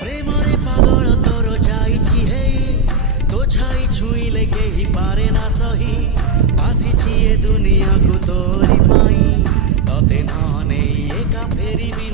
ପ୍ରେମରେ ପାଗଳ ତୋର ଯାଇଛି ହେଇ ତୋ ଛାଇ ଛୁଇଁଲେ କେହି ପାରେ ନା ସହି ଆସିଛି ଏ ଦୁନିଆକୁ ତୋରି ପାଇଁ ତତେ ନ ନେଇ ଏକା ଫେରିବି